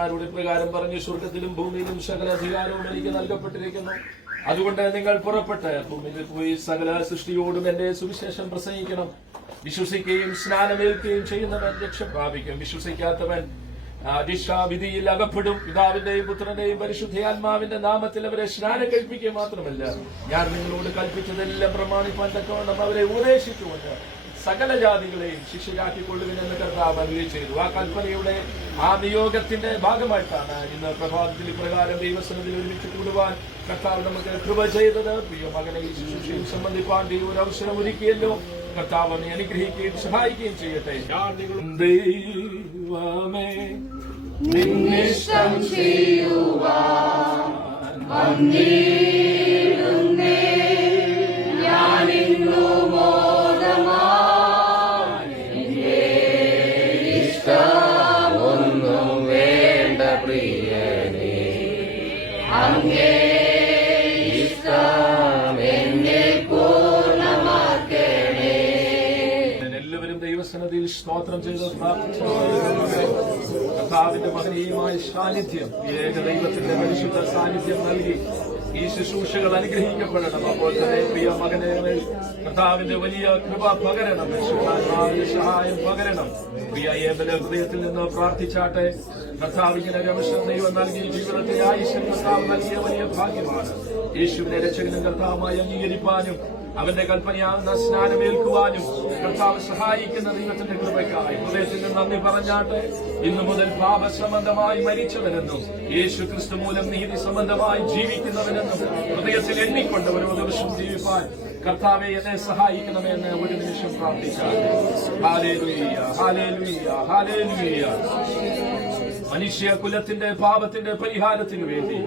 നിങ്ങളോട് പ്രകാരം പറഞ്ഞു സ്വർഗത്തിലും ഭൂമിയിലും സകല അധികാരവും എനിക്ക് നൽകപ്പെട്ടിരിക്കുന്നു. അതുകൊണ്ട് നിങ്ങൾ പുറപ്പെട്ട് ഭൂമിയിൽ പോയി സകല സൃഷ്ടിയോടും എന്റെ സുവിശേഷം പ്രസംഗിക്കണം. വിശ്വസിക്കുകയും സ്നാനമേൽക്കുകയും ചെയ്യുന്നവൻ രക്ഷ പ്രാപിക്കും. വിശ്വസിക്കാത്തവൻ അധിഷ്ഠാവിധിയിൽ അകപ്പെടും. പിതാവിന്റെയും പുത്രന്റെയും പരിശുദ്ധയാത്മാവിന്റെ നാമത്തിൽ അവരെ സ്നാനം കഴിപ്പിക്കുക മാത്രമല്ല ഞാൻ നിങ്ങളോട് കൽപ്പിച്ചതെല്ലാം പ്രമാണിപ്പാൻ തക്കവണ്ണം അവരെ ഉപദേശിച്ചുകൊണ്ട് സകല ജാതികളെയും ശിഷ്യരാക്കിക്കൊള്ളുവിനെന്ന് കർത്താവ് അറിയുകയും ചെയ്തു. ആ കൽപ്പനയുടെ ആ നിയോഗത്തിന്റെ ഭാഗമായിട്ടാണ് ഇന്ന് പ്രഭാതത്തിൽ പ്രകാരം ദൈവസനത്തിൽ ഒരുമിച്ച് കൂടുവാൻ കർത്താവ് നമുക്ക് കൃപ ചെയ്തത്. പ്രിയ മകനെ ഈ ശുശ്രൂഷയും സംബന്ധിപ്പാൻ ദൈവം ഒരു അവസരം ഒരുക്കിയല്ലോ. കർത്താവ് നീ അനുഗ്രഹിക്കുകയും സഹായിക്കുകയും ചെയ്യട്ടെ. ദൈവമേ നിന്നിഷ്ടം ഒന്നും ദൈവസന്നതിയിൽ സ്തോത്രം ചെയ്ത് കർത്താവിന്റെ മഹനീയമായ സാന്നിധ്യം ഏക ദൈവത്തിന്റെ പരിശുദ്ധ സാന്നിധ്യം നൽകി ഈ ശുശ്രൂഷകൾ അനുഗ്രഹിക്കപ്പെടണം. അപ്പോൾ തന്നെ പ്രിയ മകനെ കർത്താവിന്റെ വലിയ കൃപ പകരണം. സഹായം പകരണം. പ്രിയ ഏബല ഹൃദയത്തിൽ നിന്ന് പ്രാർത്ഥിച്ചാട്ടെ. കർത്താവിങ്ങനെ രമശം ദൈവം നൽകി ജീവിതത്തെ ആയുഷ്യം കർത്താവ് നൽകിയ വലിയ ഭാഗ്യമാണ്. യേശുവിനെ രക്ഷകനും കർത്താവുമായി അംഗീകരിപ്പാനും അവന്റെ കൽപ്പനയാകുന്ന സ്നാനമേൽക്കുവാനും കർത്താവ് സഹായിക്കുന്ന ദൈവത്തിന്റെ കൃപയ്ക്കായി. ഹൃദയത്തിന് നന്ദി പറഞ്ഞാട്ടെ ഇന്നു മുതൽ പാപസംബന്ധമായി മരിച്ചവരെന്നും യേശു ക്രിസ്തു മൂലം നീതി സംബന്ധമായി ജീവിക്കുന്നവനെന്നും ഹൃദയത്തിൽ എണ്ണിക്കൊണ്ട് ഓരോ ദിവസം ജീവിപ്പാൻ കർത്താവെ എന്നെ സഹായിക്കണമെന്ന് ഒരു നിമിഷം പ്രാർത്ഥിച്ചാൽ. ഹാലേലുയ്യ ഹാലേലുയ്യ ഹാലേലുയ്യ മനുഷ്യ കുലത്തിന്റെ പാപത്തിന്റെ പരിഹാരത്തിനു വേണ്ടി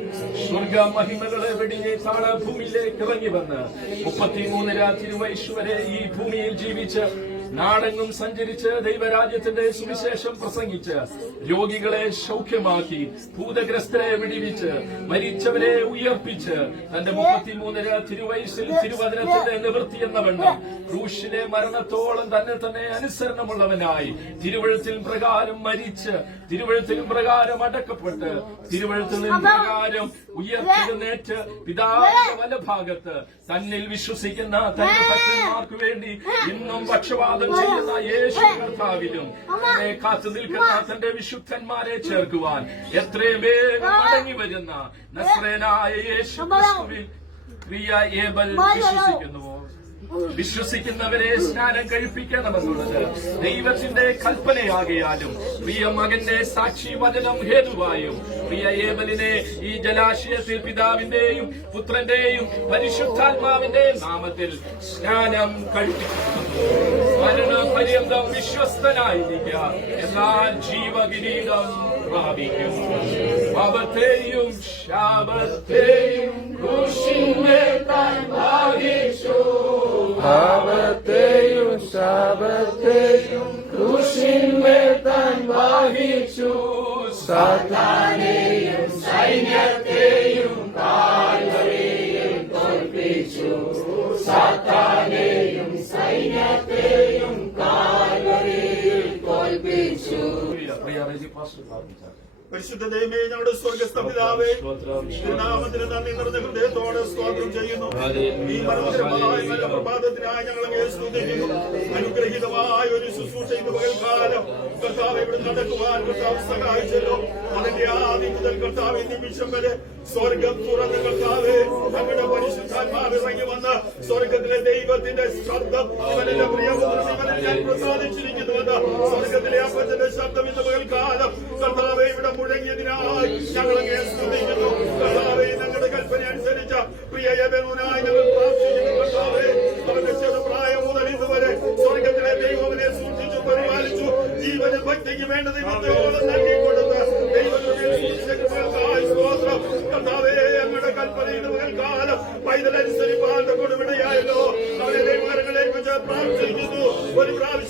സ്വർഗ മഹിമകളെ വെടിഞ്ഞ് താഴെ ഭൂമിയിലേക്ക് ഇറങ്ങി വന്ന് മുപ്പത്തിമൂന്ന് രാത്രി വരെ ഈ ഭൂമിയിൽ ജീവിച്ച് നാടെങ്ങും സഞ്ചരിച്ച് ദൈവരാജ്യത്തിന്റെ സുവിശേഷം പ്രസംഗിച്ച് രോഗികളെ സൗഖ്യമാക്കി ഭൂതഗ്രസ്തരെ വിടിവിച്ച് മരിച്ചവരെ ഉയർപ്പിച്ച് തന്റെ മുപ്പത്തിമൂന്നര തിരുവയസ്സിൽ തിരുവചനത്തിന്റെ നിവൃത്തി എന്ന വണ്ണം ക്രൂശിലെ മരണത്തോളം തന്നെ തന്നെ അനുസരണമുള്ളവനായി തിരുവഴുത്തിൽ പ്രകാരം മരിച്ച് തിരുവഴുത്തിൽ പ്രകാരം അടക്കപ്പെട്ട് തിരുവഴുത്തിൽ പ്രകാരം ഉയർത്തിരുന്നേറ്റ് പിതാവിന്റെ വലഭാഗത്ത് തന്നിൽ വിശ്വസിക്കുന്ന തന്റെ ഭക്തന്മാർക്ക് വേണ്ടി ഇന്നും പക്ഷപാതം ചെയ്യുന്ന യേശു കർത്താവിലും തന്നെ കാത്തു നിൽക്കുന്ന തന്റെ വിശുദ്ധന്മാരെ ചേർക്കുവാൻ എത്രയും വേഗം മടങ്ങി വരുന്ന നസ്രേനായ യേശു ക്രിസ്തുവിൽ പ്രിയ ഏബൽ വിശ്വസിക്കുന്നുവോ? വിശ്വസിക്കുന്നവരെ സ്നാനം കഴിപ്പിക്കണമെന്നുള്ളത് ദൈവത്തിന്റെ കൽപ്പനയാകയാലും പ്രിയ മകന്റെ സാക്ഷി വചനം ഹേതുവായും പ്രിയ ഏബലിനെ ഈ ജലാശയത്തിൽ പിതാവിന്റെയും പുത്രന്റെയും പരിശുദ്ധാത്മാവിന്റെ നാമത്തിൽ സ്നാനം കഴിപ്പിക്കുന്നു മരണപര്യന്തം വിശ്വസ്തനായിരിക്കുക. എന്നാൽ ജീവകിരീടം പ്രാപിക്കും പാപത്തെയും ശാപത്തെയും പാപത്തെയും ശാപത്തെയും ക്രൂശിന്മേൽ താൻ വാഹിച്ചു സാത്താനെയും പരിശുദ്ധ ദൈവമേ ഞങ്ങളുടെ സ്വർഗസ്ഥ പിതാവേ നാമത്തിന് നന്ദി നിറഞ്ഞ ഹൃദയത്തോടെ സ്തോത്രം ചെയ്യുന്നു. ഈ മനോഹരമായ നല്ല പ്രഭാതത്തിനായി അങ്ങയെ സ്തുതിക്കുന്നു. അനുഗ്രഹീതമായ ഒരു ശുശ്രൂഷ ഇന്ന് പകൽക്കാലം കർത്താവ് ഇവിടെ നടക്കുവാൻ സഹായിച്ചല്ലോ. അതിന്റെ ആദ്യം മുതൽ കർത്താവ് നിമിഷം വരെ സ്വർഗം തുറന്ന് കർത്താവ് അങ്ങയുടെ പരിശുദ്ധാത്മാവ് ഇറങ്ങി വന്ന് സ്വർഗത്തിലെ ദൈവത്തിന്റെ ശബ്ദം ഇവനെന്റെ പ്രിയപുത്രൻ ഇവനെ ഞാൻ പ്രസാദിച്ചിരിക്കുന്നുവെന്ന് അപ്പച്ചന്റെ ശബ്ദം ഇന്ന് പകൽക്കാലം കർത്താവെ ഇവിടെ മുഴങ്ങിയതിനായി ഞങ്ങൾ സ്തുതിക്കുന്നു. കർത്താവെ ഞങ്ങളുടെ കൽപ്പന അനുസരിച്ച പ്രിയ യവനായി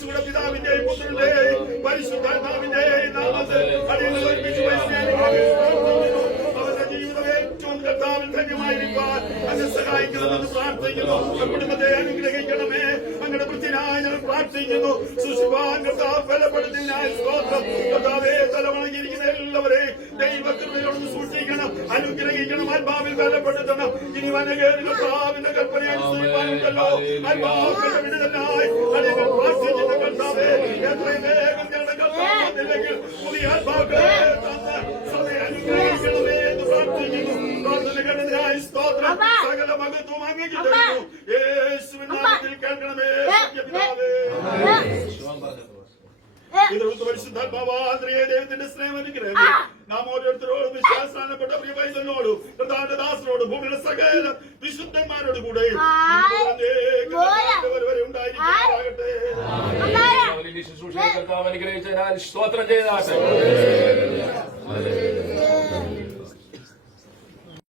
കൂടെ പിതാവിന്റെയും പുത്രന്റെയും പരിശുദ്ധാത്മാവിന്റെയും നാമത്തിൽ അടിയിൽ വൈദ്യുതി അവരുടെ ജീവിതം ഏറ്റവും കർത്താവിൽ ധന്യമായിരിക്കാൻ അതിനെ സഹായിക്കണമെന്ന് പ്രാർത്ഥിക്കുന്നു. കുടുംബത്തെ അനുഗ്രഹിക്കണമേ. പ്രാർത്ഥിക്കുന്നു സുശിവാൻ കർത്താവ് ബലപ്പെടുത്തിനായി സ്തോത്രം? കർത്താവെ തലമുണങ്ങിയിരിക്കുന്ന എല്ലാ പ്രിയപ്പെട്ടവരെ ദൈവകൃപയോട് സൂക്ഷിക്കണം അനുഗ്രഹിക്കണം ആത്മാവിൽ ബലപ്പെടുത്തണം. ഇനി വനകേറിയ പ്രാവിന്റെ കൽപ്പന അനുസരിക്കാനുണ്ടല്ലോ ആത്മാക്കളുടെ വിടുതലായി അനേകം പ്രാർത്ഥിച്ചിട്ട് കർത്താവേ എത്രയും വേഗം ഞങ്ങളുടെ കർത്താവ് പുതിയ ആത്മാക്കളെ അനുഗ്രഹിക്കണമേ എന്ന് പ്രാർത്ഥിക്കുന്നു. സ്തോത്രം. സകല മകത്വം അങ്ങേക്ക് തരുന്നു. കേൾക്കണമേ ദൈവത്തിന്റെ സ്നേഹം അനുഗ്രഹമേ നാം ഓരോരുത്തരോടും വിശ്വാസാനപ്പെട്ട പ്രിയ പൈതലിനോടും പ്രധാന ദാസനോടും ഭൂമിയിലെ സകല വിശുദ്ധന്മാരോട് കൂടെ വരെ ഉണ്ടായിരിക്കട്ടെ. ശുശ്രൂഷയെ കർത്താവ് അനുഗ്രഹിച്ചതിനാൽ സ്തോത്രം ചെയ്താട്ടെ.